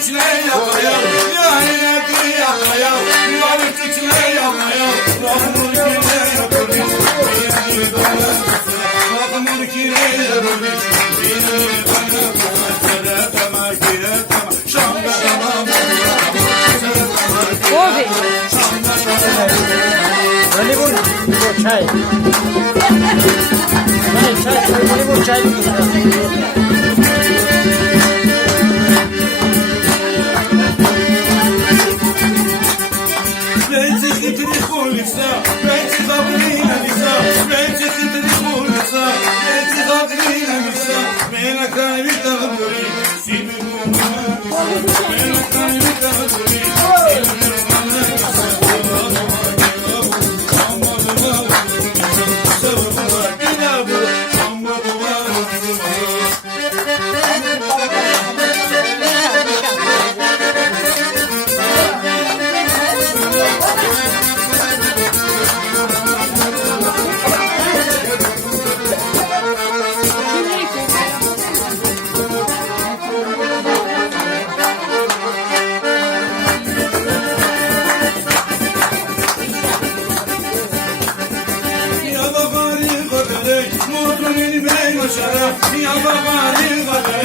tükle yapaya, ya yine yapaya, yuvarı tükle yapaya, rahmur kire yapmış, beni bana rahmur kire yapmış, beni bana sereteme gireteme, şamda tamam, Bobby. Hollywood वो चाय नहीं चाय Hollywood चाय Венчик ты не улица, венчик обрина лица, венчик ты не улица, венчик обрина лица, меня кайф табури, сиби меня кайф табури, يا بابا الغدر